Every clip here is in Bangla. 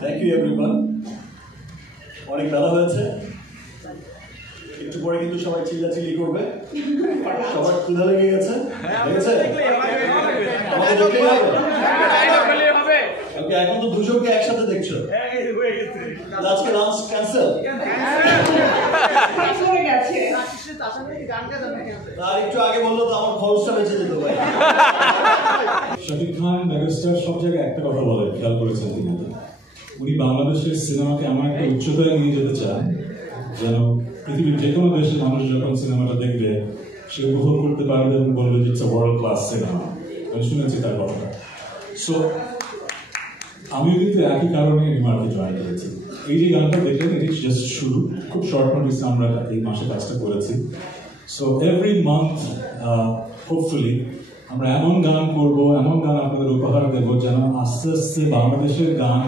Thank you everyone. অনেক বেলা হয়েছে, একটু পরে কিন্তু সবাই চিল্লাচিল্লি করবে, সবার ক্ষুধা লেগে গেছে। ওকে, এখন তো দুজনকে একসাথে দেখছো, আজকে লাঞ্চ ক্যান্সেল। আর একটু আগে বললো তো আমার খরচটা বেঁচে যেত ভাই। শাকিব খান মেগাস্টার সব জায়গায় একটা কথা বলে, খেয়াল করেছেন তিনি, উনি বাংলাদেশের সিনেমাকে এমন একটা উচ্চতায় নিয়ে যেতে চান যেন পৃথিবীর যে কোনো দেশের মানুষ যখন সিনেমাটা দেখবে সে উপভোগ করতে পারবে এবং বলবে যে it's a world class cinema. আমি শুনেছি তার কথাটা। সো আমিও কিন্তু একই কারণে রিমার্কে জয়েন করেছি। এই যে গানটা দেখলেন এটি জাস্ট শুরু, খুব শর্ট নোটিসে আমরা এই মাসে কাজটা করেছি। সো এভরি মান্থ হোপফুলি আমরা এমন গান করব, এমন গান আপনাদের উপহার দেব যেন আস্তে আস্তে বাংলাদেশের গান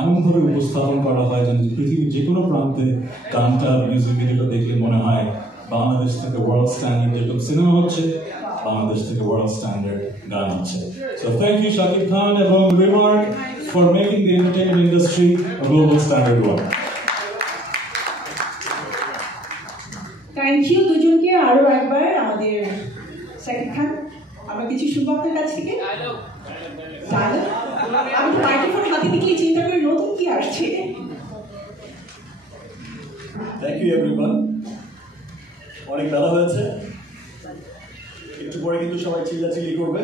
এমনভাবে উপস্থাপন করা হয় যেন পৃথিবীর যে কোনো প্রান্তে গানটা মিউজিক ভিডিওটা দেখলে মনে হয় বাংলাদেশ থেকে ওয়ার্ল্ড স্ট্যান্ডার্ড যেরকম সিনেমা হচ্ছে, বাংলাদেশ থেকে ওয়ার্ল্ড স্ট্যান্ডার্ড গান হচ্ছে। So thank you Shakib Khan এবং remark for making the entertainment industry a global standard one. Thank you দুজনকে। আরো একবার আমাদের শাকিব খান, আমরা কিছু শুনবো আপনার কাছ থেকে। আমি তো মাইক্রোফোন হাতে দেখলে চিন্তা করে নতুন কি আসছে। Thank you everyone. অনেক বেলা হয়েছে, একটু পরে কিন্তু সবাই চিল্লাচিল্লি করবে,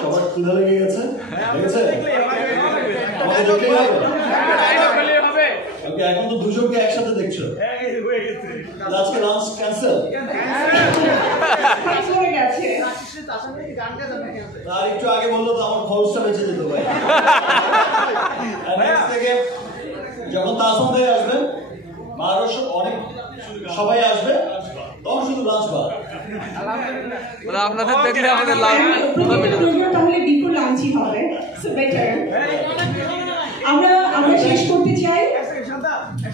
সবার ক্ষুধা লেগে গেছে। ওকে, এখন তো দুজনকে একসাথে দেখছো, আজকে লাঞ্চ ক্যান্সেল। আর একটু আগে বললো তো আমার খরচটা বেঁচে যেত ভাই। থেকে যখন তাসম ভাই আসবেন বা আরো অনেক সবাই আসবে, তখন শুধু লাঞ্চ বার। আপনাদের দেখলে আমাদের তাহলে বিপুল লাঞ্চই হবে। সো বেটার আমরা শেষ করতে চাই।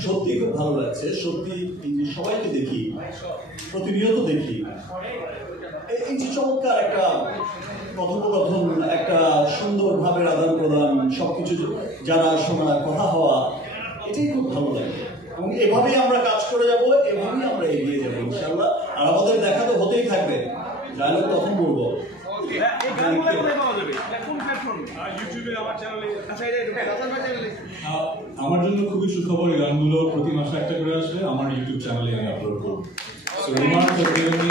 সত্যি খুব ভালো লাগছে, সত্যি সবাইকে দেখি, প্রতিনিয়ত দেখি, এই যে চমৎকার একটা কথোপকথন, একটা সুন্দর ভাবে আদান প্রদান, সবকিছু জানা শোনা, কথা হওয়া, এটাই খুব ভালো লাগে। এবং এভাবেই আমরা কাজ করে যাব, এভাবেই আমরা এগিয়ে যাবো ইনশাআল্লাহ। আর আমাদের দেখা তো হতেই থাকবে, ডায়লগ তখন বলবো। আমার জন্য খুবই সুখবর, এই গানগুলো প্রতি মাসে একটা করে আসবে, আমার ইউটিউব চ্যানেলে আমি আপলোড করবো। So remark has given me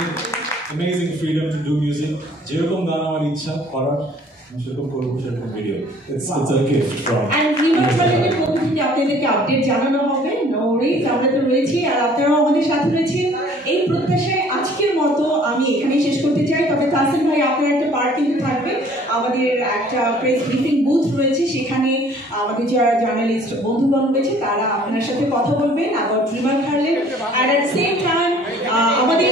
amazing freedom to do music. যেরকম গান আমার ইচ্ছা করার আমি সেরকম করবো, সেরকম video. It's a gift from and remark চ্যানেলের পক্ষ থেকে আপনাদেরকে আপডেট জানানো হবে। নো ওয়ারিজ, আমরা তো রয়েছি আর আপনারাও আমাদের সাথে রয়েছেন। এই প্রত্যাশায় আজকের মতো আমি এখানেই শেষ করতে চাই। তবে তাসিম ভাই আপনার একটা পার্ট কিন্তু থাকবে, আমাদের একটা প্রেস ব্রিফিং বুথ রয়েছে, সেখানে আমাদের যারা জার্নালিস্ট বন্ধুগণ রয়েছে তারা আপনার সাথে কথা বলবেন আবার রিমার্ক হারলেন। আর এট সেম টাইম আমাদের